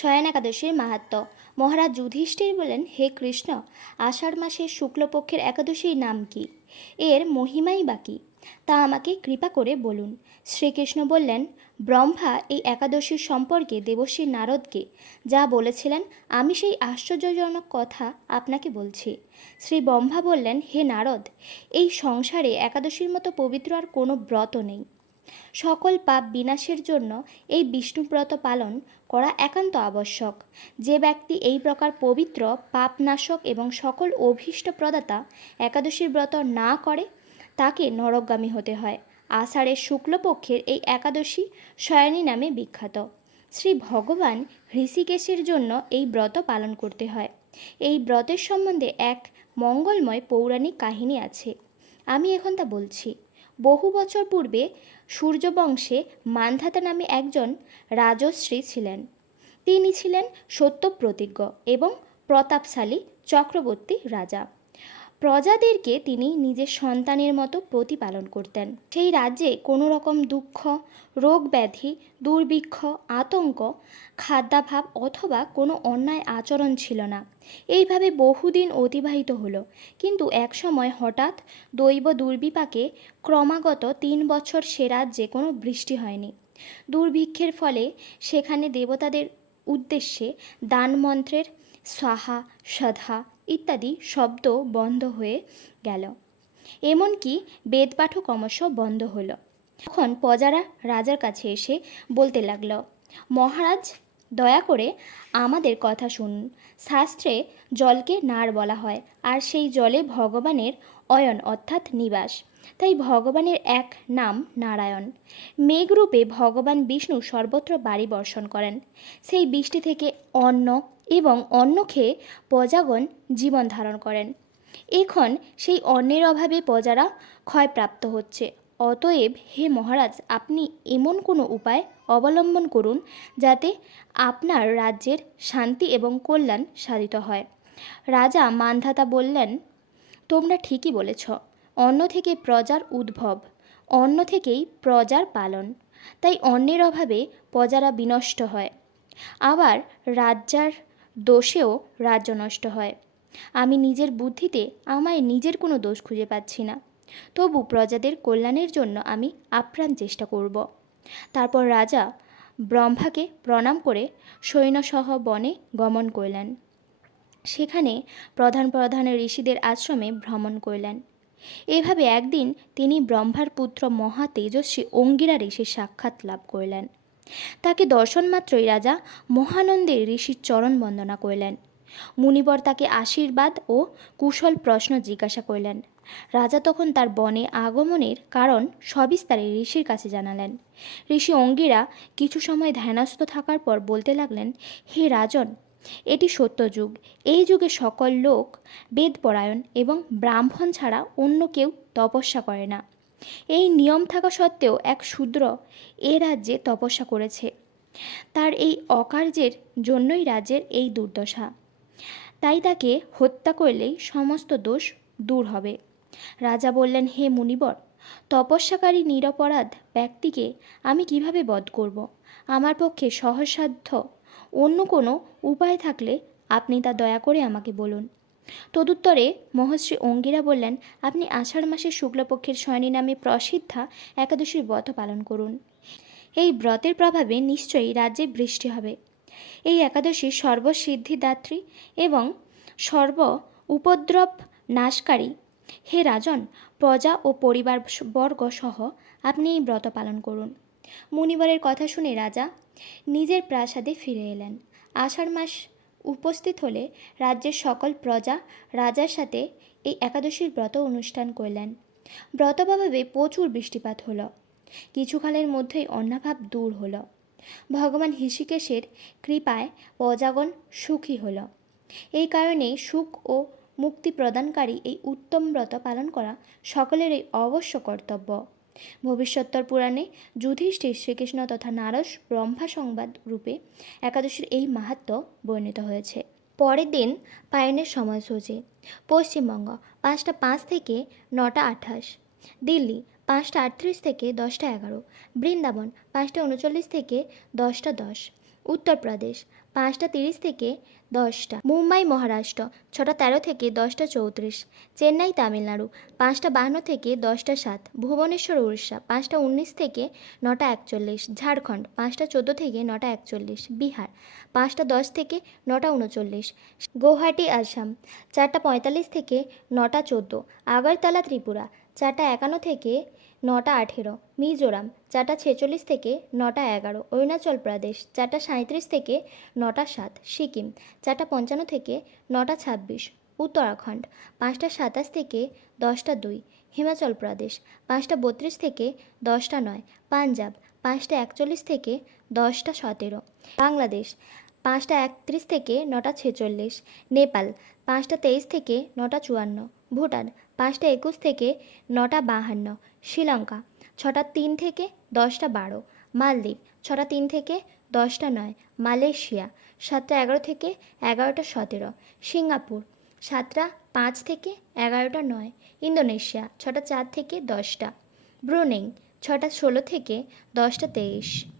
শয়ন একাদশীর মাহাত্ম্য। মহারাজ যুধিষ্ঠির বলেন, হে কৃষ্ণ, আষাঢ় মাসের শুক্লপক্ষের একাদশীর নাম কি? এর মহিমাই বা কী? তা আমাকে কৃপা করে বলুন। শ্রীকৃষ্ণ বললেন, ব্রহ্মা এই একাদশীর সম্পর্কে দেবশ্রী নারদকে যা বলেছিলেন, আমি সেই আশ্চর্যজনক কথা আপনাকে বলছি। শ্রী ব্রহ্মা বললেন, হে নারদ, এই সংসারে একাদশীর মতো পবিত্র আর কোনো ব্রত নেই। সকল পাপ বিনাশের জন্য এই বিষ্ণুব্রত পালন করা একান্ত আবশ্যক। যে ব্যক্তি এই প্রকার পবিত্র, পাপনাশক এবং সকল অভীষ্ট প্রদাতা একাদশীর ব্রত না করে তাকে নরকগামী হতে হয়। আষাঢ়ের শুক্লপক্ষের এই একাদশী শয়নী নামে বিখ্যাত। শ্রী ভগবান ঋষিকেশের জন্য এই ব্রত পালন করতে হয়। এই ব্রতের সম্বন্ধে এক মঙ্গলময় পৌরাণিক কাহিনী আছে, আমি এখন তা বলছি। বহু বছর পূর্বে সূর্যবংশে মান্ধাতা নামে একজন রাজশ্রী ছিলেন। তিনি ছিলেন সত্যপ্রতিজ্ঞ এবং প্রতাপশালী চক্রবর্তী রাজা। প্রজাদেরকে তিনি নিজের সন্তানের মতো প্রতিপালন করতেন। সেই রাজ্যে কোনো রকম দুঃখ, রোগ ব্যাধি, দুর্ভিক্ষ, আতঙ্ক, খাদ্যাভাব অথবা কোনো অন্যায় আচরণ ছিল না। এইভাবে বহুদিন অতিবাহিত হলো। কিন্তু এক সময় হঠাৎ দৈব দুর্বিপাকে ক্রমাগত 3 বছর সে রাজ্যে কোনো বৃষ্টি হয়নি। দুর্ভিক্ষের ফলে সেখানে দেবতাদের উদ্দেশ্যে দানমন্ত্রের স্বাহা, সধা ইত্যাদি শব্দ বন্ধ হয়ে গেল। এমনকি বেদপাঠও ক্রমশ বন্ধ হলো। তখন প্রজারা রাজার কাছে এসে বলতে লাগলো, মহারাজ, দয়া করে আমাদের কথা শুনুন। শাস্ত্রে জলকে নার বলা হয়, আর সেই জলে ভগবানের অয়ন অর্থাৎ নিবাস। তাই ভগবানের এক নাম নারায়ণ। মেঘরূপে ভগবান বিষ্ণু সর্বত্র বাড়ি বর্ষণ করেন। সেই বৃষ্টি থেকে অন্ন এবং অন্ন খেয়ে প্রজাগণ জীবন ধারণ করেন। এখন সেই অন্নের অভাবে প্রজারা ক্ষয়প্রাপ্ত হচ্ছে। অতএব হে মহারাজ, আপনি এমন কোনো উপায় অবলম্বন করুন যাতে আপনার রাজ্যের শান্তি এবং কল্যাণ সাধিত হয়। রাজা মান্ধাতা বললেন, তোমরা ঠিকই বলেছ। অন্ন থেকে প্রজার উদ্ভব, অন্ন থেকেই প্রজার পালন। তাই অন্নের অভাবে প্রজারা বিনষ্ট হয়। আবার রাজ্যার দোষেও রাজ্য নষ্ট হয়। আমি নিজের বুদ্ধিতে আমায় নিজের কোনো দোষ খুঁজে পাচ্ছি না। তবু প্রজাদের কল্যাণের জন্য আমি আপ্রাণ চেষ্টা করব। তারপর রাজা ব্রহ্মাকে প্রণাম করে সৈন্যসহ বনে গমন করলেন। সেখানে প্রধান প্রধান ঋষিদের আশ্রমে ভ্রমণ করলেন। এভাবে একদিন তিনি ব্রহ্মার পুত্র মহা তেজস্বী অঙ্গিরা ঋষির সাক্ষাৎ লাভ করলেন। তাকে দর্শন মাত্রই রাজা মহানন্দে ঋষির চরণ বন্দনা করলেন। মুনিবর তাকে আশীর্বাদ ও কুশল প্রশ্ন জিজ্ঞাসা করলেন। রাজা তখন তার বনে আগমনের কারণ সবিস্তারে ঋষির কাছে জানালেন। ঋষি অঙ্গিরা কিছু সময় ধ্যানস্থ থাকার পর বলতে লাগলেন, হে রাজন, এটি সত্যযুগ। এই যুগে সকল লোক বেদপরায়ণ এবং ব্রাহ্মণ ছাড়া অন্য কেউ তপস্যা করে না। এই নিয়ম থাকা সত্ত্বেও এক শূদ্র এ রাজ্যে তপস্যা করেছে। তার এই অকার্যের জন্যই রাজ্যের এই দুর্দশা। তাই তাকে হত্যা করলেই সমস্ত দোষ দূর হবে। রাজা বললেন, হে মুনিবর, তপস্যাকারী নিরপরাধ ব্যক্তিকে আমি কিভাবে বধ করব? আমার পক্ষে সহজসাধ্য অন্য কোনো উপায় থাকলে আপনি তা দয়া করে আমাকে বলুন। তদুত্তরে মহর্ষি অঙ্গিরা বললেন, আপনি আষাঢ় মাসের শুক্লপক্ষের শয়নী নামে প্রসিদ্ধা একাদশীর ব্রত পালন করুন। এই ব্রতের প্রভাবে নিশ্চয়ই রাজ্যে বৃষ্টি হবে। এই একাদশী সর্বসিদ্ধিদাত্রী এবং সর্ব উপদ্রব নাশকারী। হে রাজন, প্রজা ও পরিবারবর্গ সহ আপনি এই ব্রত পালন করুন। মুনিবরের কথা শুনে রাজা নিজের প্রাসাদে ফিরে এলেন। আষাঢ় মাস উপস্থিত হলে রাজ্যের সকল প্রজা রাজার সাথে এই একাদশীর ব্রত অনুষ্ঠান করলেন। ব্রত প্রভাবে প্রচুর বৃষ্টিপাত হলো। কিছুকালের মধ্যেই অন্নাভাব দূর হলো। ভগবান ঋষিকেশের কৃপায় প্রজাগণ সুখী হল। এই কারণেই সুখ ও মুক্তি প্রদানকারী এই উত্তম ব্রত পালন করা সকলেরই অবশ্য কর্তব্য। ভবিষ্যোত্তর পুরাণে যুধিষ্ঠির শ্রীকৃষ্ণ তথা নারদ ব্রহ্মা সংবাদ রূপে একাদশীর এই মাহাত্ম্য বর্ণিত হয়েছে। পরের দিন পায়নের সময়সূচি। পশ্চিমবঙ্গ 5টা 5 থেকে 9টা 28, দিল্লি 5টা 38 থেকে 10টা 11, বৃন্দাবন 5টা 39 থেকে 10টা 10, উত্তরপ্রদেশ 5:30 থেকে 10টা। মুম্বাই মহারাষ্ট্র 6:13 থেকে 10:34। চেন্নাই তামিলনাড়ু 5:52 থেকে 10:07। ভুবনেশ্বর উড়িষ্যা 5:19 থেকে 9:41। ঝাড়খণ্ড 5:14 থেকে 9:41। বিহার 5:10 থেকে 9:39। গৌহাটি আসাম 4:45 থেকে 9:14। আগরতলা ত্রিপুরা 4:51 থেকে 9:18। মিজোরাম 4:46 থেকে 9:11। অরুণাচল প্রদেশ 4:37 থেকে 9:07। সিকিম 4:55 থেকে 9:26। উত্তরাখণ্ড 5:27 থেকে 10:02। হিমাচল প্রদেশ 5:32 থেকে 10:09। পাঞ্জাব 5:41 থেকে 10:17। বাংলাদেশ 5:31 থেকে 9:46। নেপাল 5:23 থেকে 9:54। ভুটান 5:21 থেকে 9:52। শ্রীলঙ্কা 6:03 থেকে 10:12। মালদ্বীপ 6:03 থেকে 10:09। মালয়েশিয়া 7:11 থেকে 11:17। সিঙ্গাপুর 7:05 থেকে 11:09। ইন্দোনেশিয়া 6:04 থেকে 10টা। ব্রুনেই 6:16 থেকে 10:23।